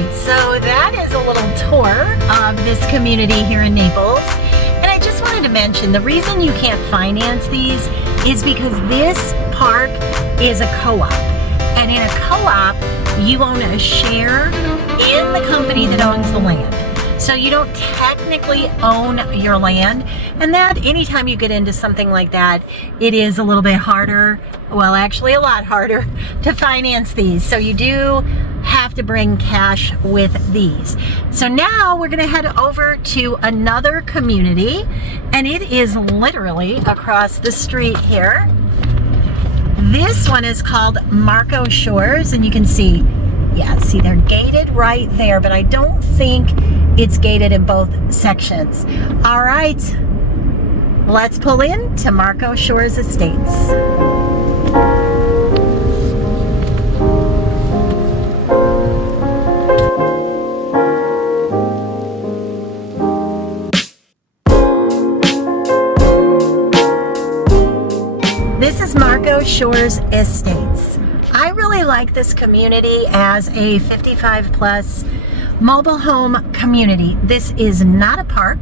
right, so that is a little tour of this community here in Naples. And I just wanted to mention, the reason you can't finance these is because this park is a co-op. And in a co-op, you own a share in the company that owns the land. So you don't technically own your land. And that anytime you get into something like that, it is a little bit harder, well, actually a lot harder to finance these. So you do have to bring cash with these. So now we're gonna head over to another community, and it is literally across the street here. This one is called Marco Shores, and you can see, yeah, see they're gated right there, but I don't think it's gated in both sections. All right, let's pull in to Marco Shores Estates. This is Marco Shores Estates. I really like this community as a 55 plus mobile home community. This is not a park.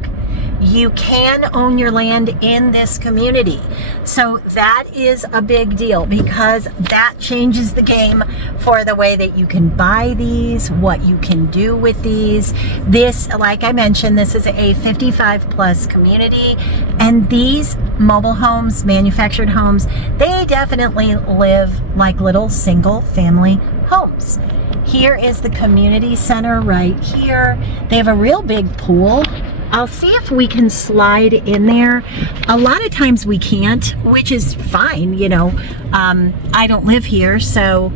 You can own your land in this community. So that is a big deal because that changes the game for the way that you can buy these, what you can do with these. This, like I mentioned, this is a 55 plus community, and these mobile homes, manufactured homes, they definitely live like little single family homes. Here is the community center right here. They have a real big pool. I'll see if we can slide in there. A lot of times we can't, which is fine, you know. I don't live here, so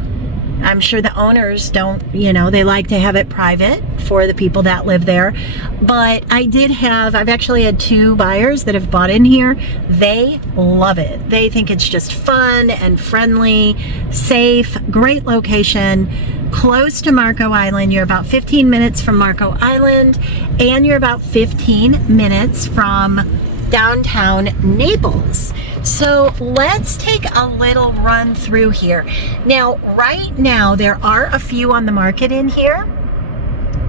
I'm sure the owners don't, you know, they like to have it private for the people that live there. But I've actually had 2 buyers that have bought in here. They love it. They think it's just fun and friendly, safe, great location, close to Marco Island. You're about 15 minutes from Marco Island, and you're about 15 minutes from downtown Naples. So let's take a little run through here. Now, right now, there are a few on the market in here.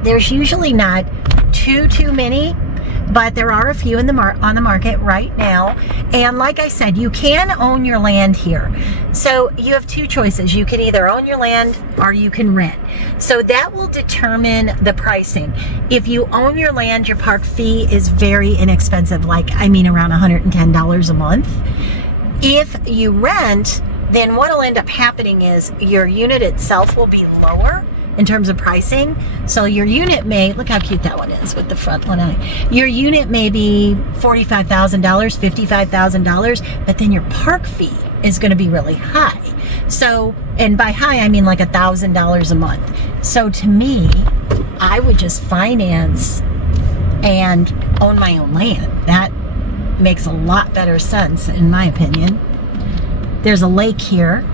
There's usually not too many, but there are a few on the market right now. And like I said, you can own your land here. So you have 2 choices. You can either own your land or you can rent. So that will determine the pricing. If you own your land, your park fee is very inexpensive, around $110 a month. If you rent, then what will end up happening is your unit itself will be lower in terms of pricing. So your unit may, look how cute that one is with the front one eye. Your unit may be $45,000, $55,000, but then your park fee is gonna be really high. So, and by high, I mean like $1,000 a month. So to me, I would just finance and own my own land. That makes a lot better sense in my opinion. There's a lake here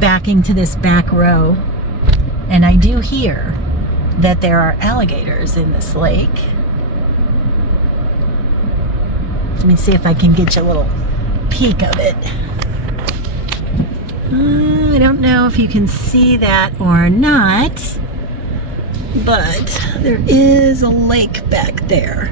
backing to this back row. And I do hear that there are alligators in this lake. Let me see if I can get you a little peek of it. I don't know if you can see that or not, but there is a lake back there.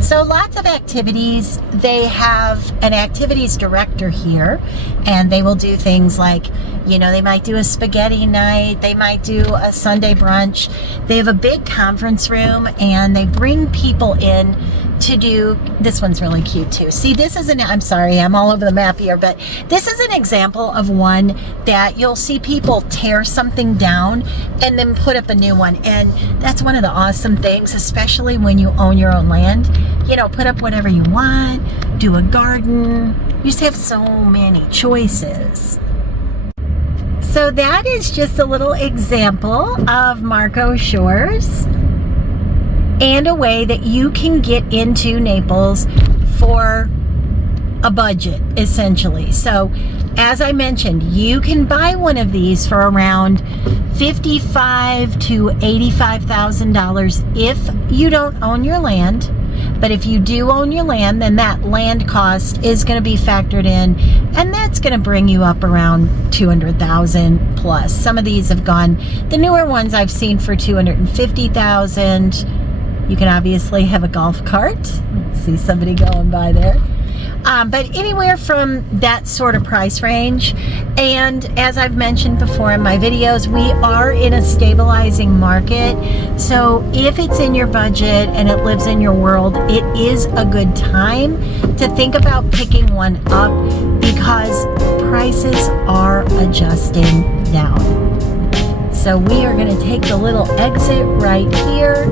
So lots of activities. They have an activities director here, and they will do things like, you know, they might do a spaghetti night, they might do a Sunday brunch. They have a big conference room, and they bring people in to do, this one's really cute too. See, this is I'm sorry, I'm all over the map here, but this is an example of one that you'll see people tear something down and then put up a new one. And that's one of the awesome things, especially when you own your own land. You know, put up whatever you want, do a garden. You just have so many choices. So that is just a little example of Marco Shores and a way that you can get into Naples for a budget, essentially. So as I mentioned, you can buy one of these for around $55,000 to $85,000 if you don't own your land. But if you do own your land, then that land cost is going to be factored in, and that's going to bring you up around 200,000 plus. Some of these have gone, the newer ones I've seen for 250,000. You can obviously have a golf cart. See somebody going by there. But anywhere from that sort of price range. And as I've mentioned before in my videos, we are in a stabilizing market. So if it's in your budget and it lives in your world, it is a good time to think about picking one up because prices are adjusting down. So we are going to take the little exit right here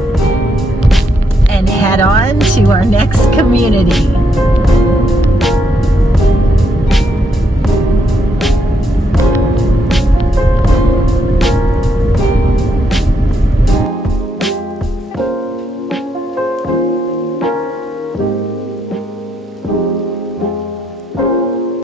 and head on to our next community.